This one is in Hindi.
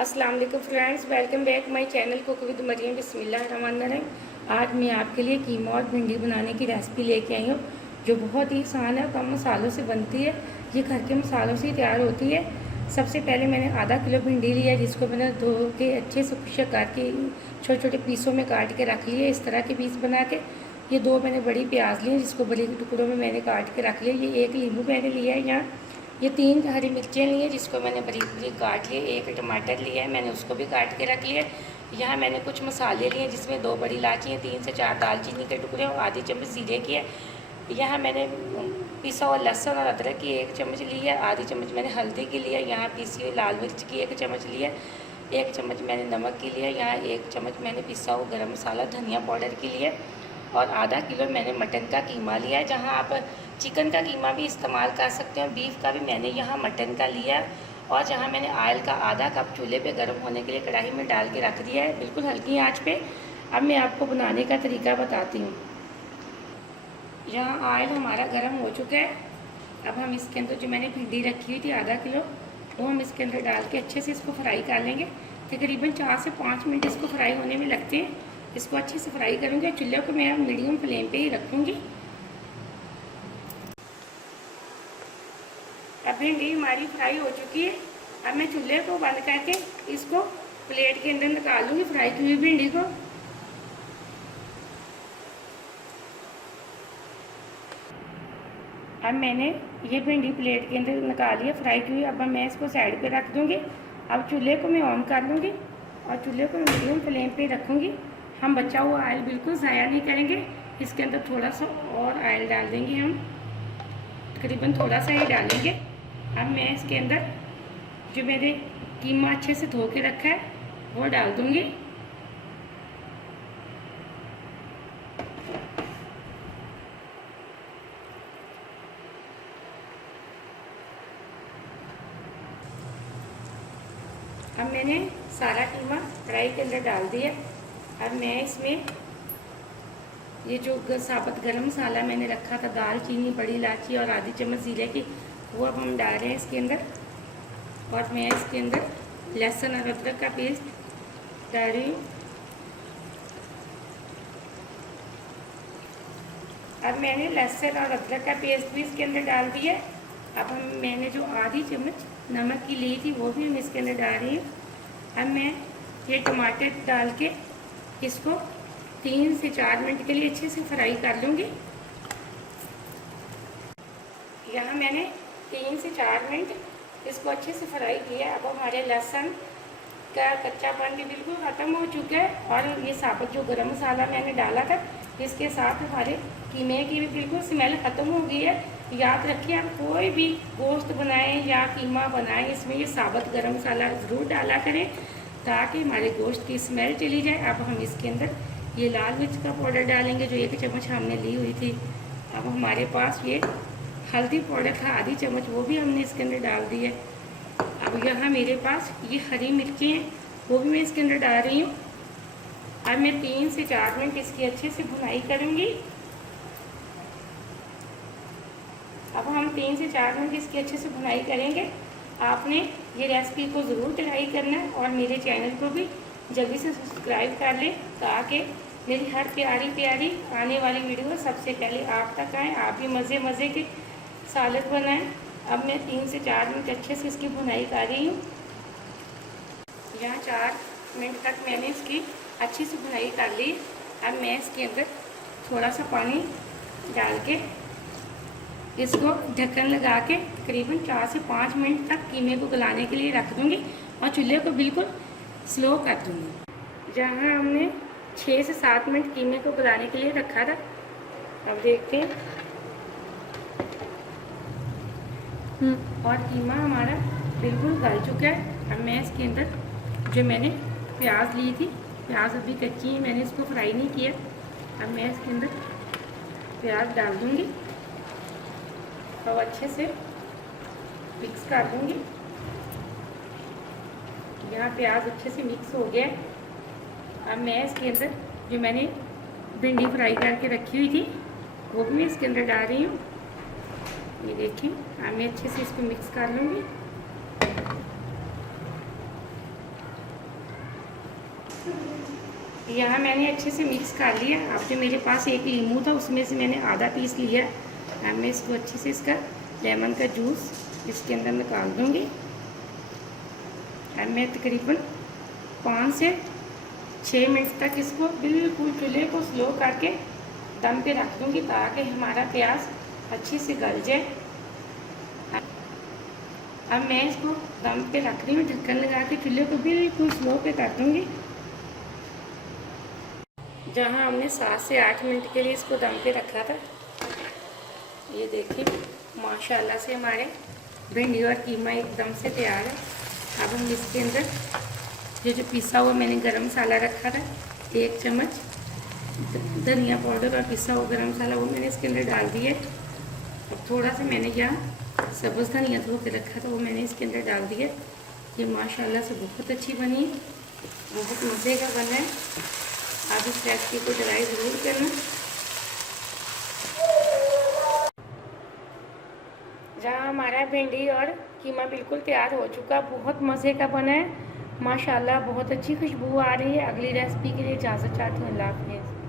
अस्सलाम वालेकुम friends, welcome back my channel cook with Maryam. बिस्मिल्लाहिर्रहमानिर्रहीम। आज मैं आपके लिए कीमा और भिंडी बनाने की रेसिपी लेके आई हूँ, जो बहुत ही आसान है, कम मसालों से बनती है। ये घर के मसालों से तैयार होती है। सबसे पहले मैंने आधा किलो भिंडी लिया, जिसको मैंने धो के अच्छे से खुशक करके छोटे छोटे पीसों में काट के रख लिए, इस तरह के पीस बना के। ये दो मैंने बड़ी प्याज ली, जिसको बड़े टुकड़ों में मैंने काट के रख लिया। ये एक नींबू मैंने लिया है यहाँ। ये 3 हरी मिर्चें ली हैं, जिसको मैंने बारीक बारीक काट लिए। एक टमाटर लिया है, मैंने उसको भी काट के रख लिया। यहाँ मैंने कुछ मसाले लिए, जिसमें 2 बड़ी इलायची हैं, 3 से 4 दालचीनी के टुकड़े और आधी चम्मच जीरे की है। यहाँ मैंने पिसा हुआ लहसुन और अदरक की 1 चम्मच ली है। आधी चम्मच मैंने हल्दी की लिया। यहाँ पीसी हुई लाल मिर्च की 1 चम्मच लिया। 1 चम्मच मैंने नमक की लिया। यहाँ 1 चम्मच मैंने पिसा हुआ गरम मसाला धनिया पाउडर की लिया। और आधा किलो मैंने मटन का कीमा लिया है। जहाँ आप चिकन का कीमा भी इस्तेमाल कर सकते हैं, बीफ का भी मैंने यहाँ मटन का लिया। और जहाँ मैंने ऑयल का आधा कप चूल्हे पे गर्म होने के लिए कढ़ाई में डाल के रख दिया है, बिल्कुल हल्की आंच पे। अब मैं आपको बनाने का तरीका बताती हूँ। यहाँ ऑयल हमारा गर्म हो चुका है। अब हम इसके अंदर जो मैंने भिंडी रखी हुई थी आधा किलो, वो हम इसके अंदर डाल के अच्छे से इसको फ्राई कर लेंगे। तकरीबन 4 से 5 मिनट इसको फ्राई होने में लगते हैं। इसको अच्छे से फ्राई करूँगी। चूल्हे को मैं मीडियम फ्लेम पे ही रखूँगी। अब भिंडी हमारी फ्राई हो चुकी है। अब मैं चूल्हे को बंद करके इसको प्लेट के अंदर निकाल लूँगी, फ्राई की हुई भिंडी को। अब मैंने ये भिंडी प्लेट के अंदर निकाल लिया फ्राई की हुई। अब मैं इसको साइड पे रख दूँगी। अब चूल्हे को मैं ऑन कर लूँगी और चूल्हे को मीडियम फ्लेम पे रखूँगी। हम बचा हुआ ऑयल बिल्कुल ज़ाया नहीं करेंगे। इसके अंदर थोड़ा सा और ऑयल डाल देंगे हम, तकरीबन थोड़ा सा ही डालेंगे। अब मैं इसके अंदर जो मैंने कीमा अच्छे से धो के रखा है वो डाल दूँगी। अब मैंने सारा कीमा कढ़ाई के अंदर डाल दिया। अब मैं इसमें ये जो साबुत गरम मसाला मैंने रखा था, दालचीनी, बड़ी इलायची और आधी चम्मच जीरे की, वो अब हम डाल रहे हैं इसके अंदर। और मैं इसके अंदर लहसुन और अदरक का पेस्ट डाल रही हूँ। अब मैंने लहसुन और अदरक का पेस्ट भी इसके अंदर डाल दिया। अब मैंने जो आधी चम्मच नमक की ली थी वो भी हम इसके अंदर डाल रही हूँ। अब मैं ये टमाटर डाल के इसको 3 से 4 मिनट के लिए अच्छे से फ्राई कर लूँगी। यहाँ मैंने 3 से 4 मिनट इसको अच्छे से फ्राई किया। अब हमारे लहसुन का कच्चापन भी बिल्कुल ख़त्म हो चुका है। और ये साबुत जो गरम मसाला मैंने डाला था, इसके साथ हमारे कीमे की भी बिल्कुल स्मेल ख़त्म हो गई है। याद रखिए, आप कोई भी गोश्त बनाएं या कीमा बनाएं, इसमें ये साबुत गरम मसाला ज़रूर डाला करें, ताकि हमारे गोश्त की स्मेल चली जाए। अब हम इसके अंदर ये लाल मिर्च का पाउडर डालेंगे, जो 1 चम्मच हमने ली हुई थी। अब हमारे पास ये हल्दी पाउडर था आधी चम्मच, वो भी हमने इसके अंदर डाल दी है। अब यहाँ मेरे पास ये हरी मिर्ची हैं, वो भी मैं इसके अंदर डाल रही हूँ। अब मैं 3 से 4 मिनट इसकी अच्छे से भुनाई करूँगी। अब हम 3 से 4 मिनट इसकी अच्छे से भुनाई करेंगे। आपने ये रेसिपी को ज़रूर ट्राई करना है और मेरे चैनल को भी जल्दी से सब्सक्राइब कर लें, ताकि मेरी हर प्यारी प्यारी आने वाली वीडियो सबसे पहले आप तक आए, आप भी मज़े मज़े के सालन बनाएं। अब मैं 3 से 4 मिनट अच्छे से इसकी भुनाई कर रही हूँ। यहाँ 4 मिनट तक मैंने इसकी अच्छी से भुनाई कर ली। अब मैं इसके अंदर थोड़ा सा पानी डाल के इसको ढक्कन लगा के तकरीबन 4 से 5 मिनट तक कीमे को गलाने के लिए रख दूँगी और चूल्हे को बिल्कुल स्लो कर दूँगी। जहाँ हमने 6 से 7 मिनट कीमे को गलाने के लिए रखा था, अब देखते हैं। और कीमा हमारा बिल्कुल गल चुका है। अब मैं इसके अंदर जो मैंने प्याज ली थी प्याज अभी कच्ची है, मैंने इसको फ्राई नहीं किया। अब मैं इसके अंदर प्याज डाल दूँगी और अच्छे से मिक्स कर दूँगी। यहाँ प्याज अच्छे से मिक्स हो गया। अब मैं इसके अंदर जो मैंने भिंडी फ्राई करके रखी हुई थी वो भी मैं इसके अंदर डाल रही हूँ। ये देखिए, अब मैं अच्छे से इसको मिक्स कर लूँगी। यहाँ मैंने अच्छे से मिक्स कर लिया। अब जो मेरे पास एक नींबू था उसमें से मैंने आधा पीस लिया। अब मैं इसको अच्छे से इसका लेमन का जूस इसके अंदर निकाल दूँगी। अब मैं तकरीबन 5 से 6 मिनट तक इसको बिल्कुल चूल्हे को स्लो करके दम पे रख दूँगी ताकि हमारा प्याज अच्छे से गल जाए। अब मैं इसको दम पे रख रही हूँ, ढक्कन लगा के चूल्हे को बिल्कुल स्लो पे कर दूँगी। जहाँ हमने 7 से 8 मिनट के लिए इसको दम पे रखा था, ये देखिए माशाल्लाह से हमारे भिंडी और कीमा एकदम से तैयार है। अब हम इसके अंदर जो पिसा हुआ मैंने गरम मसाला रखा था, 1 चम्मच धनिया पाउडर और पिसा हुआ गरम मसाला वो मैंने इसके अंदर डाल दिया। और थोड़ा सा मैंने यहाँ सब्ज़ धनिया धो के रखा था वो मैंने इसके अंदर डाल दिया। ये माशाल्लाह से बहुत अच्छी बनी है, बहुत मज़े का बना है। आप इस रेसिपी को ट्राई ज़रूर करना। जहाँ हमारा भिंडी और कीमा बिल्कुल तैयार हो चुका, बहुत मज़े का बना है माशाल्लाह, बहुत अच्छी खुशबू आ रही है। अगली रेसिपी के लिए इजाज़त चाहती हूँ। अल्लाह हाफ़िज़।